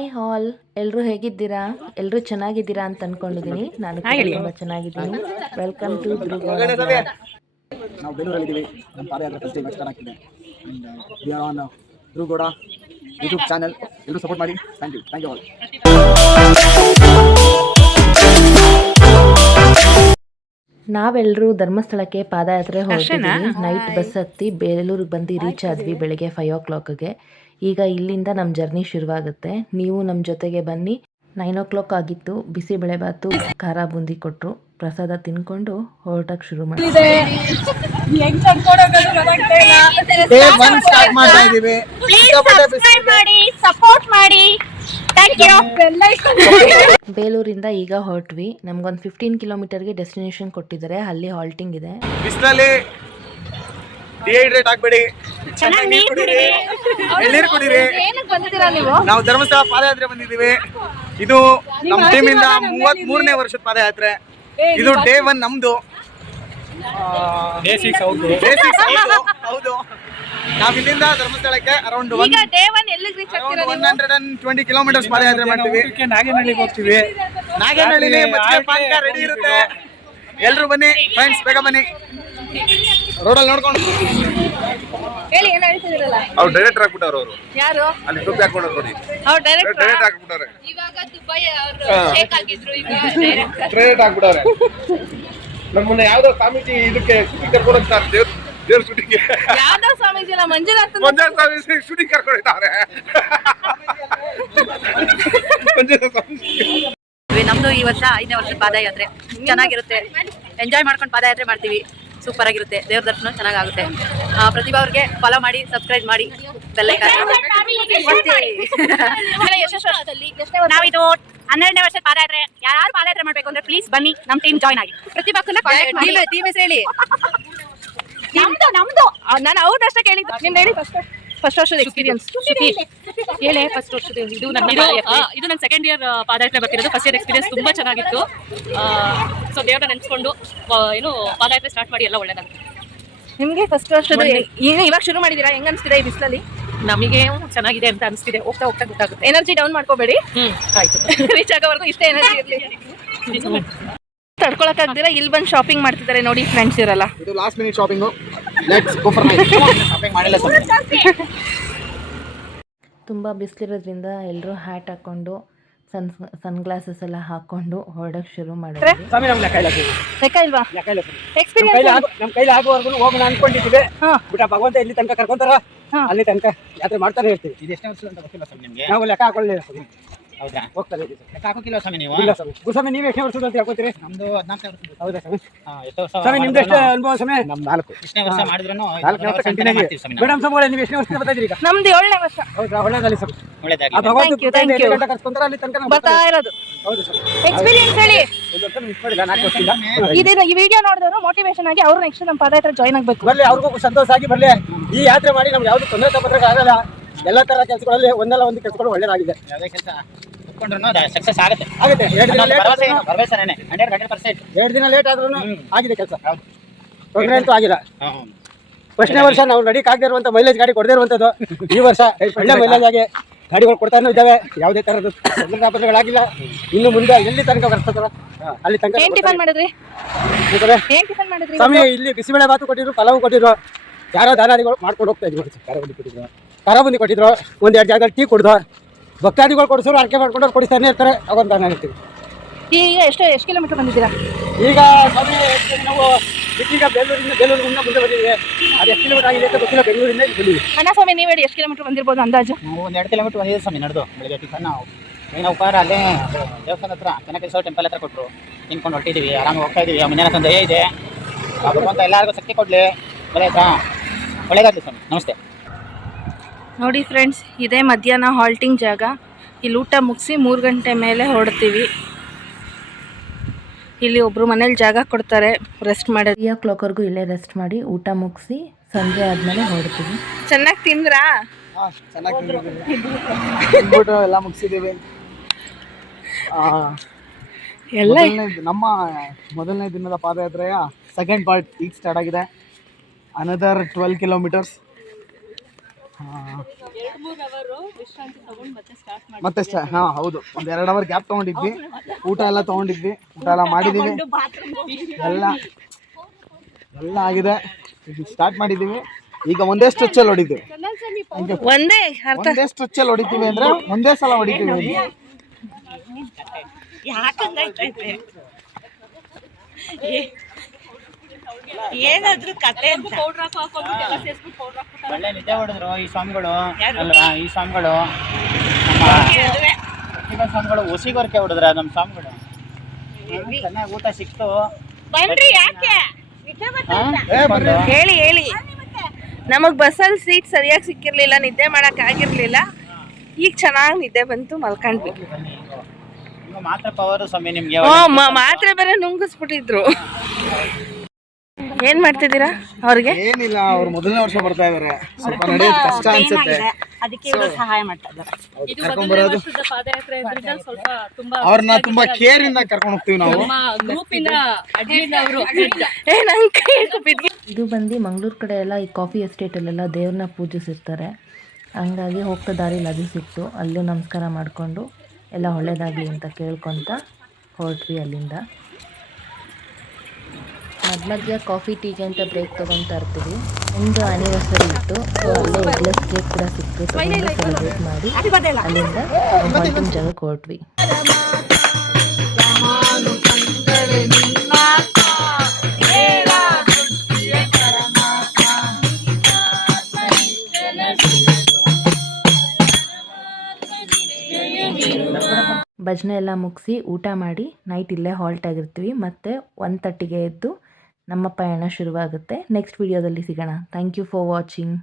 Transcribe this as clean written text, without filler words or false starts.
Hi ಹಾಲ್, ಎಲ್ಲರೂ ಹೇಗಿದ್ದೀರಾ? ಎಲ್ಲರೂ ಚೆನ್ನಾಗಿದ್ದೀರಾ ಅಂತ ಅನ್ಕೊಂಡಿದ್ದೀನಿ. ನಾನು ಕೂಡ ತುಂಬ ಚೆನ್ನಾಗಿದ್ದೀನಿ. Welcome to Dhruva Gowda blog. ನಾವು ಬೆಂಗಳೂರಲ್ಲಿದ್ದೀವಿ. ನಮ್ಮ ಪಾದಯಾತ್ರೆ ಫಸ್ಟ್ ಟೈಮ್ ಸ್ಟಾರ್ಟ್ ಆಗ್ತಿದೆ. And we are on Dhruva Gowda YouTube channel. ಎಲ್ಲರೂ ಸಪೋರ್ಟ್ ಮಾಡಿ. Thank you all. ನಾವೆಲ್ಲರೂ ಧರ್ಮಸ್ಥಳಕ್ಕೆ ಪಾದಯಾತ್ರೆ ಹೊರಟಿದ್ದೀವಿ. ನೈಟ್ ಬಸ್ ಹತ್ತಿ ಬೇಲೂರಿಗೆ ಬಂದು ರೀಚ್ ಆದ್ವಿ ಬೆಳಗ್ಗೆ 5 o'clockಗೆ. ಈಗ ಇಲ್ಲಿಂದ ನಮ್ಮ ಜರ್ನಿ ಶುರುವಾಗುತ್ತೆ. ನೀವು ನಮ್ಮ ಜೊತೆಗೆ ಬನ್ನಿ. 9 o'clock ಆಗಿತ್ತು. ಬಿಸಿಬೇಳೆಬಾತು ಖಾರ ಬೂಂದಿ ಕೊಟ್ಟರು. ಪ್ರಸಾದ ತಿನ್ಕೊಂಡು ಹೊರಟಕ್ಕೆ ಶುರು ಮಾಡಿ. ಬೇಲೂರಿಂದ ಈಗ ಹೊರಟ್ವಿ. ನಮ್ಗೊಂದು 15 ಕಿಲೋಮೀಟರ್ಗೆ ಡೆಸ್ಟಿನೇಷನ್ ಕೊಟ್ಟಿದ್ದಾರೆ. ಅಲ್ಲಿ ಹಾಲ್ಟಿಂಗ್ ಇದೆ. ಡಿಹೈಡ್ರೇಟ್ ಆಗಬೇಡಿ, ಎಳ್ನೀರು ಕುಡೀರಿ. ನಾವು ಧರ್ಮಸ್ಥಳ ಪಾದಯಾತ್ರೆ ಬಂದಿದ್ದೀವಿ. ಇದು ನಮ್ಮ ಟೀಮಿಂದ 33ನೇ ವರ್ಷದ ಪಾದಯಾತ್ರೆ. ಇದು ಡೇ 1 ನಮ್ದು. ಹೌದು. ನಾವು ಇಲ್ಲಿಂದ ಧರ್ಮಸ್ಥಳಕ್ಕೆ ಅರೌಂಡ್ 120 ಕಿಲೋಮೀಟರ್ಸ್ ಪಾದಯಾತ್ರೆ ಮಾಡ್ತೀವಿ. ನಾಗೇನಹಳ್ಳಿಗೆ ಹೋಗ್ತೀವಿ. ನಾಗೇನಹಳ್ಳಿಲಿ ಮಜ್ಜಿಗೆ ಪಾನಕ ರೆಡಿ ಇರುತ್ತೆ. ಎಲ್ರು ಬನ್ನಿ ಫ್ರೆಂಡ್ಸ್, ಬೇಗ ಬನ್ನಿ. ರೋಡಲ್ಲಿ ನೋಡ್ಕೊಂಡು ಹೇಳಿ, ಏನು ಹೇಳ್ತಿದ್ರಲ್ಲ? ಅವ್ರು ಡೈರೆಕ್ಟರ್ ಆಗ್ಬಿಟ್ಟವ್ರು. ಅವರು ಯಾರು? ಅಲ್ಲಿ ಟೋಪಿ ಹಾಕೊಂಡ್ರು ನೋಡಿ. ಅವ್ರು ಡೈರೆಕ್ಟರ್ ಆಗ್ಬಿಟ್ಟವ್ರೆ. ಇವಾಗ ದುಬೈ ಅವರು ಶೇಕ್ ಆಗಿದ್ರು, ಈಗ ಡೈರೆಕ್ಟ್ ಆಗ್ಬಿಟ್ಟವ್ರೆ. ನಮ್ಮನ್ನ ಯಾವ್ದೋ ಸ್ವಾಮೀಜಿ ಇದಕ್ಕೆ ಕರ್ಕೊಂಡು ಹೋಗ್ತಾರೆ. ದೇವ್ರ ಶೂಟಿಂಗ್. ಯಾವ್ದೋ ಸ್ವಾಮೀಜಿ ಅಲ್ಲ, ಮಂಜುನಾಥ್ ಸ್ವಾಮೀಜಿ ಶೂಟಿಂಗ್ ಕರ್ಕೊಂಡಿದ್ದಾರೆ. ನಮ್ದು ಈ ವರ್ಷ 5ನೇ ವರ್ಷದ ಪಾದಯಾತ್ರೆ. ಚೆನ್ನಾಗಿರುತ್ತೆ, ಎಂಜಾಯ್ ಮಾಡ್ಕೊಂಡು ಪಾದಯಾತ್ರೆ ಮಾಡ್ತೀವಿ. ಸೂಪರ್ ಆಗಿರುತ್ತೆ. ದೇವ್ರ ದರ್ಶನ ಚೆನ್ನಾಗುತ್ತೆ. ಪ್ರತಿಭಾ ಅವ್ರಿಗೆ ಫಾಲೋ ಮಾಡಿ, ಸಬ್ಸ್ಕ್ರೈಬ್ ಮಾಡಿ, ಬೆಲ್ ಐಕಾನ್. ನಾವಿದು 12ನೇ ವರ್ಷದ ಪಾದಯಾತ್ರೆ. ಯಾರು ಪಾದಯಾತ್ರೆ ಮಾಡ್ಬೇಕು ಅಂದ್ರೆ ಪ್ಲೀಸ್ ಬನ್ನಿ, ನಮ್ಮ ಟೀಮ್ ಜಾಯ್ನ್ ಆಗಿ. ಪ್ರತಿಭಾಕ್ಕನ್ನ ಟೀಮ್ ಹೆಸರು ಹೇಳಿ. ನಮ್ದು ನಾನು ಅವ್ರದಷ್ಟೇ ಕೇಳಿದ್ದು. ನಿಮ್ದು ಹೇಳಿ. ಫಸ್ಟ್ ವರ್ಷದ ಎಕ್ಸ್ಪೀರಿಯನ್ಸ್ ಹೇಳಿ. ಫಸ್ಟ್ ವರ್ಷದ ಇದು ನನ್ನ ಸೆಕೆಂಡ್ ಇಯರ್ ಪಾದಯಾತ್ರೆ ಬರ್ತಿರೋದು. ಫಸ್ಟ್ ಇಯರ್ ಎಕ್ಸ್ಪೀರಿಯನ್ಸ್ ತುಂಬಾ ಚೆನ್ನಾಗಿತ್ತು. ಸೊ ದೇವ್ರನ್ನ ನೆನೆಸ್ಕೊಂಡು ಏನು ಪಾದಯಾತ್ರೆ ಸ್ಟಾರ್ಟ್ ಮಾಡಿ ಎಲ್ಲ ಒಳ್ಳೇದಾಗುತ್ತೆ. ನಿಮ್ಗೆ ಫಸ್ಟ್ ವರ್ಷದ ಇವಾಗ ಶುರು ಮಾಡಿದೀರಾ? ಹೆಂಗ್ ಅನ್ಸ್ತಿದೆ ಈ ಬಿಸಿಲಲ್ಲಿ? ನಮಗೆ ಚೆನ್ನಾಗಿದೆ ಅಂತ ಅನಿಸ್ತಿದೆ. ಹೋಗ್ತಾ ಹೋಗ್ತಾ ಗೊತ್ತಾಗುತ್ತೆ. ಎನರ್ಜಿ ಡೌನ್ ಮಾಡ್ಕೋಬೇಡಿ. ಆಯ್ತು, ರೀಚ್ ಆಗೋವರೆಗೂ ಇಷ್ಟೇ ಎನರ್ಜಿ ಇರಲಿ. ತಡ್ಕೊಳಕ್ಕಾಗ್ದಿರ ಇಲ್ಲಿ ಬಂದು ಶಾಪಿಂಗ್ ಮಾಡ್ತಿದ್ದಾರೆ ನೋಡಿ ಫ್ರೆಂಡ್ಸ್ ಇರಲ್ಲ. ಇದು last minute shopping. Let's go for night. Shopping ಮಾಡಿಲ್ಲ ತುಂಬ ಬಿಸಿಲಿರೋದ್ರಿಂದ ಎಲ್ಲರೂ ಹ್ಯಾಟ್ ಹಾಕ್ಕೊಂಡು ಸನ್ಗ್ಲಾಸಸ್ ಎಲ್ಲ ಹಾಕ್ಕೊಂಡು ಹೊರಡಕ್ಕೆ ಶುರು ಮಾಡಿದ್ವಿ. ಲೆಕ್ಕ ಇಲ್ವಾ? ಎಕ್ಸ್ಪೀರಿಯನ್ಸ್ ನಮ್ಮ ಕೈಲಿ ಆಗುವವರೆಗೂ ಹೋಗೋಣ ಅನ್ಕೊಂಡಿದ್ದೀವಿ. ಬಿಟ್ಟ ಭಗವಂತ ಇಲ್ಲಿ ತನಕ ಕರ್ಕೊಂತಾರ, ಅಲ್ಲಿ ತನಕ ಯಾತ್ರೆ ಮಾಡ್ತಾನೆ ಇರ್ತೀವಿ. ಇದು ಎಷ್ಟನೇ ವರ್ಷ ಅಂತ ಗೊತ್ತಿಲ್ಲ ಸ್ವಾಮಿ ನಿಮಗೆ? ನಾವು ಲೆಕ್ಕ ಹಾಕೊಳ್ಳಿಲ್ಲ ಸ್ವಾಮಿ. ಹೌದಾ? ಹೋಗ್ತಾರೆ ಲೆಕ್ಕ ಹಾಕೋಕಿಲ್ಲ ಸ್ವಾಮಿ ನೀವು? ಇಲ್ಲ ಸ್ವಾಮಿ. ಗುರುಸ್ವಾಮಿ ನೀವು ಎಷ್ಟನೇ ವರ್ಷದ ಅಂತ ಹೇಳ್ಕೊತೀರಿ? ನಮ್ದು 14 ವರ್ಷ. ಹೌದಾ ಸ್ವಾಮಿ? ಎಷ್ಟು ವರ್ಷ ಸ್ವಾಮಿ ನಿಮ್ದು ಎಷ್ಟು ಅನುಭವ ಸ್ವಾಮಿ? ನಮ್ 4 ಎಷ್ಟನೇ ವರ್ಷ ಮಾಡಿದ್ರು 4ನೇ ವರ್ಷ ಕಂಟಿನ್ಯೂ ಆಗಿ. ಮೇಡಮ್ ಸ್ವಾಮಿ ನೀವು ಎಷ್ಟನೇ ವರ್ಷದಿಂದ ಬರ್ತಾ ಇದ್ದೀರಿ ಈಗ? ನಮ್ದು 7ನೇ ವರ್ಷ. ಹೌದಾ? ಒಳ್ಳೇದಾಗಲಿ ಸ್ವಾಮಿ. ಒಳ್ಳೇದಾಗಿ. ಆ ಭಗವಂತ Thank you. ಗಂಟೆ ಕರ್ಸ್ಕೊಂತಾರ, ಅಲ್ಲಿ ತನಕ ನಾವು ಬರ್ತಾ ಇರೋದು. ಹೌದು ಸ್ವಾಮಿ. ಎಕ್ಸ್ಪೀರಿಯನ್ಸ್ ಹೇಳಿ. ಒಂದು ವರ್ಷ ಮಿಸ್ ಮಾಡಿಲ್ಲ, 4 ವರ್ಷದಿಂದ. ಈ ವಿಡಿಯೋ ನೋಡಿದವರು ಮೋಟಿವೇಶನ್ ಆಗಿ ಅವರು ನೆಕ್ಸ್ಟ್ ನಮ್ಮ ಪಾದಯಾತ್ರೆ ಜಾಯ್ನ್ ಆಗಬೇಕು. ಬರ್ಲಿ, ಅವ್ರಿಗೂ ಸಂತೋಷ ಆಗಿ ಬರ್ಲಿ. ಈ ಯಾತ್ರೆ ಮಾಡಿ ನಮ್ಗೆ ಯಾವ್ದು ತೊಂದರೆ ತಪ್ಪದ್ರೆ ಆಗಲ್ಲ. ಎಲ್ಲ ತರ ಕೆಲಸಗಳಲ್ಲಿ ಒಂದಲ್ಲ ಒಂದು ಕೆಲಸಗಳು ಒಳ್ಳೇದಾಗಿದೆ. ಯಾವುದೇ ಕೆಲಸ ಕುತ್ಕೊಂಡ್ರು ಸಕ್ಸಸ್ ಆಗುತ್ತೆ. 2 ದಿನ ಲೇಟ್ ಆದ್ರೂ 100% 2 ದಿನ ಲೇಟ್ ಆದ್ರೂ ಆಗಿದೆ ಕೆಲಸ. ತೊಂದರೆ ಅಂತೂ ಆಗಿಲ್ಲ. ಫಸ್ಟ್ನೇ ವರ್ಷ ನಾವು ನಡಿಕ್ ಆಗದೆ ಇರುವಂತ ಮೈಲೇಜ್ ಗಾಡಿ ಕೊಡದೇ ಇರುವಂತದ್ದು. ಈ ವರ್ಷ ಒಳ್ಳೆ ಮೈಲೇಜ್ ಆಗಿ ಗಾಡಿಗಳು ಕೊಡ್ತಾನೂ ಇದ್ದಾವೆ. ಯಾವುದೇ ತರದ ತೊಂದರೆಗಳಾಗಿಲ್ಲ. ಇನ್ನು ಮುಂದೆ ಎಲ್ಲಿ ತನಕ ಬರ್ತಾರ ಅಲ್ಲಿ ತನಕ. ಏನ್ ಟಿಫನ್ ಮಾಡಿದ್ರಿ? ಏನ್ ಟಿಫನ್ ಮಾಡಿದ್ರಿ? ಸ್ವಾಮಿ ಇಲ್ಲಿ ಬಿಸಿಬೇಳೆ ಬಾತು ಕೊಟ್ಟಿದ್ರು, ಪಲಾವು ಕೊಟ್ಟಿದ್ರು. ಯಾರೋ ದಾನಾದಿಗಳು ಮಾಡ್ಕೊಂಡು ಹೋಗ್ತಾ ಇದ್ವಿ. ಖಾರ ಬುಂದಿ ಕೊಟ್ಟಿದ್ರು. 1-2 ಜಾಗದಲ್ಲಿ ಟೀ ಕುಡ್ದು ಭಕ್ತಾದಿಗಳು ಕೊಡಿಸೋರು ಅರ್ಕೆ ಮಾಡ್ಕೊಂಡು ಕೊಡಿಸ್ತಾನೆ ಇರ್ತಾರೆ. ಅವಾಗ ದಾನ ಇರ್ತೀವಿ. ಈಗ ಎಷ್ಟು ಕಿಲೋಮೀಟರ್ ಬಂದಿದ್ದೀರಾ? ಈಗ ಸ್ವಾಮಿ ನಾವು ಈಗ ಬೇಲೂರಿಂದ ಮುಂದೆ ಬಂದಿದ್ದೀವಿ. ಅದು ಎಷ್ಟು ಕಿಲೋಮೀಟರ್ ಆಗಿದೆ ಅಂತ ಗೊತ್ತಿಲ್ಲ. ಬೆಂಗಳೂರಿಂದ ಬಂದಿದ್ದೀವಿ. ಅಣ್ಣ ಸ್ವಾಮಿ ನೀವು ಹೇಳಿ, ಎಷ್ಟು ಕಿಲೋಮೀಟರ್ ಬಂದಿರ್ಬೋದು ಅಂದಾಜು? ನಾವು 1-2 ಕಿಲೋಮೀಟರ್ ಬಂದಿದ್ದೀವಿ ಸ್ವಾಮಿ. ನಡೆದು ಬೆಳಗ್ಗೆ ಟಿಫನ್ ಮೇನ ಉಪಹಾರ ಅಲ್ಲೇ ದೇವಸ್ಥಾನ ಹತ್ರ ಕನಕೇಶ್ವರ ಟೆಂಪಲ್ ಹತ್ರ ಕೊಟ್ಟರು. ತಿನ್ಕೊಂಡು ಹೊರಟಿದ್ದೀವಿ. ಆರಾಮಾಗಿ ಹೋಗ್ತಾ ಇದ್ದೀವಿ. ಮುಂದಿನ ದಯ ಇದೆ. ಭಗವಂತ ಎಲ್ಲರಿಗೂ ಶಕ್ತಿ ಕೊಡಲಿ. ಆಯ್ತಾ? ಒಳ್ಳೆಯದಾಗಲಿ ಸ್ವಾಮಿ. ನಮಸ್ತೆ. ನೋಡಿ ಫ್ರೆಂಡ್ಸ್, ಇದೇ ಮಧ್ಯಾಹ್ನ ಹಾಲ್ಟಿಂಗ್ ಜಾಗ. ಇಲ್ಲಿ ಊಟ ಮುಗಿಸಿ 3 ಗಂಟೆ ಮೇಲೆ ಹೊರಡ್ತೀವಿ. ಇಲ್ಲಿ ಒಬ್ರು ಮನೇಲಿ ಜಾಗ ಕೊಡ್ತಾರೆ ರೆಸ್ಟ್ ಮಾಡೋದು. 3 o'clockವರೆಗೂ ಇಲ್ಲೇ ರೆಸ್ಟ್ ಮಾಡಿ ಊಟ ಮುಗಿಸಿ ಸಂಜೆ ಆದ್ಮೇಲೆ ಹೊರಡ್ತೀವಿ. ಚೆನ್ನಾಗಿ ತಿಂದ್ರಾ? ಚೆನ್ನಾಗಿ ತಿಂದ್ಬಿಟ್ಟು ಎಲ್ಲ ಮುಗಿಸಿದ್ದೀವಿ. ಎಲ್ಲ ನಮ್ಮ ಮೊದಲನೇ ದಿನದ ಪಾದಯಾತ್ರೆಯ ಸೆಕೆಂಡ್ ಪಾರ್ಟ್ ಈಗ ಸ್ಟಾರ್ಟ್ ಆಗಿದೆ. Another 12 kilometres. ಮತ್ತೆ ಹಾ ಹೌದು, ಒಂದು 2 ಅವರ್ ಗ್ಯಾಪ್ ತಗೊಂಡಿದ್ವಿ, ಊಟ ಎಲ್ಲ ತಗೊಂಡಿದ್ವಿ, ಊಟ ಎಲ್ಲ ಮಾಡಿದೀವಿ, ಎಲ್ಲ ಆಗಿದೆ. ಸ್ಟಾರ್ಟ್ ಮಾಡಿದೀವಿ, ಈಗ ಒಂದೇ ಸ್ಟ್ರೆಚಲ್ಲಿ ಹೊಡಿತೀವಿ. ಒಂದೇ ಸ್ಟ್ರೆಚಲ್ಲಿ ಹೊಡಿತೀವಿ ಅಂದ್ರೆ ಒಂದೇ ಸಲ ಹೊಡಿತೀವಿ. ಏನಾದ್ರೂ ಕತೆ ಅಂತ ಒಳ್ಳೆ ನಿದ್ದೆ ಹೊಡೆದ್ರು ಈ ಸ್ವಾಮಿಗಳು ಅಲ್ವಾ. ಈ ಸ್ವಾಮಿಗಳು ನಮ್ಮ ಸ್ವಾಮಿಗಳು ಹೊಸಿಗೋರ್ಕೆ ಹೊಡೆದ್ರ ನಮ್ಮ ಸ್ವಾಮಿಗಳು. ಚೆನ್ನಾಗಿ ಊಟ ಸಿಕ್ತು. ಹೇಳಿ ನಮಗ್ ಬಸ್ಸಲ್ಲಿ ಸೀಟ್ ಸರಿಯಾಗಿ ಸಿಕ್ಕಿರ್ಲಿಲ್ಲ, ನಿದ್ದೆ ಮಾಡಕ್ ಆಗಿರ್ಲಿಲ್ಲ. ಈಗ ಚೆನ್ನಾಗಿ ನಿದ್ದೆ ಬಂತು, ಮಲ್ಕೊಂಡ್ವಿ. ಮಾತ್ರ ಪವರ್ ಸ್ವಾಮಿ ನಿಮ್ಗೆ. ಮಾತ್ರೆ ಬೇರೆ ನುಂಗಿಸ್ಬಿಟ್ಟಿದ್ರು. ಏನ್ ಮಾಡ್ತಿದ್ದೀರಾ? ಅವ್ರಿಗೆ ಏನಿಲ್ಲ, ಅವ್ರು ಮೊದಲನೇ ವರ್ಷ ಬರ್ತಾ ಇದಾರೆ, ಸ್ವಲ್ಪ ನಡೆಯೋದು ಕಷ್ಟ ಅನ್ಸುತ್ತೆ. ಅದಕ್ಕೆ ಇವರು ಸಹಾಯ ಮಾಡ್ತಾ ಇದ್ದಾರೆ. ಕರ್ಕೊಂಡ್ಬರೋದು, ಪಾದಯಾತ್ರೆ ಇದ್ರಿಂದ ಸ್ವಲ್ಪ ತುಂಬಾ ಅವ್ರನ್ನ ತುಂಬಾ ಕೇರ್ ಇಂದ ಕರ್ಕೊಂಡು ಹೋಗ್ತೀವಿ ನಾವು. ನಮ್ಮ ಗ್ರೂಪಿನ ಅಡ್ಮಿನ್ ಅವರು ಇದು ಬಂದು ಮಂಗಳೂರು ಕಡೆ ಎಲ್ಲ ಈ ಕಾಫಿ ಎಸ್ಟೇಟಲ್ಲೆಲ್ಲ ದೇವ್ರನ್ನ ಪೂಜಿಸಿರ್ತಾರೆ. ಹಂಗಾಗಿ ಹೋಗ್ತಾ ದಾರಿಲಿ ಅದು ಸಿಕ್ತು, ಅಲ್ಲೂ ನಮಸ್ಕಾರ ಮಾಡಿಕೊಂಡು ಎಲ್ಲ ಒಳ್ಳೇದಾಗಲಿ ಅಂತ ಕೇಳ್ಕೊತ ಹೊರಟ್ವಿ ಅಲ್ಲಿಂದ. ಮಧ್ಯ ಕಾಫಿ ಟೀಗೆ ಅಂತ ಬ್ರೇಕ್ ತೊಗೊತಾ ಇರ್ತೀವಿ. ಒಂದು ಆ್ಯನಿವರ್ಸರಿ ಇತ್ತು, ಸೊ ಅಲ್ಲೇ ಎಗ್ಲೆಸ್ ಕೇಕ್ ಕೂಡ ಸಿಕ್ತು, ತೊಗೊಂಡು ಸೆಲೆಬ್ರೇಟ್ ಮಾಡಿ ಅಲ್ಲಿಂದ ಹೊರಟಿನ ಜಾಗಕ್ಕೆ ಹೊರಟ್ವಿ. ಭಜನೆ ಎಲ್ಲ ಮುಗಿಸಿ ಊಟ ಮಾಡಿ ನೈಟ್ ಇಲ್ಲೇ ಹಾಲ್ಟ್ ಆಗಿರ್ತೀವಿ. ಮತ್ತು 1:30ಗೆ ಎದ್ದು ನಮ್ಮ ಪಯಣ ಶುರುವಾಗುತ್ತೆ. ನೆಕ್ಸ್ಟ್ ವಿಡಿಯೋದಲ್ಲಿ ಸಿಗೋಣ. Thank you for watching.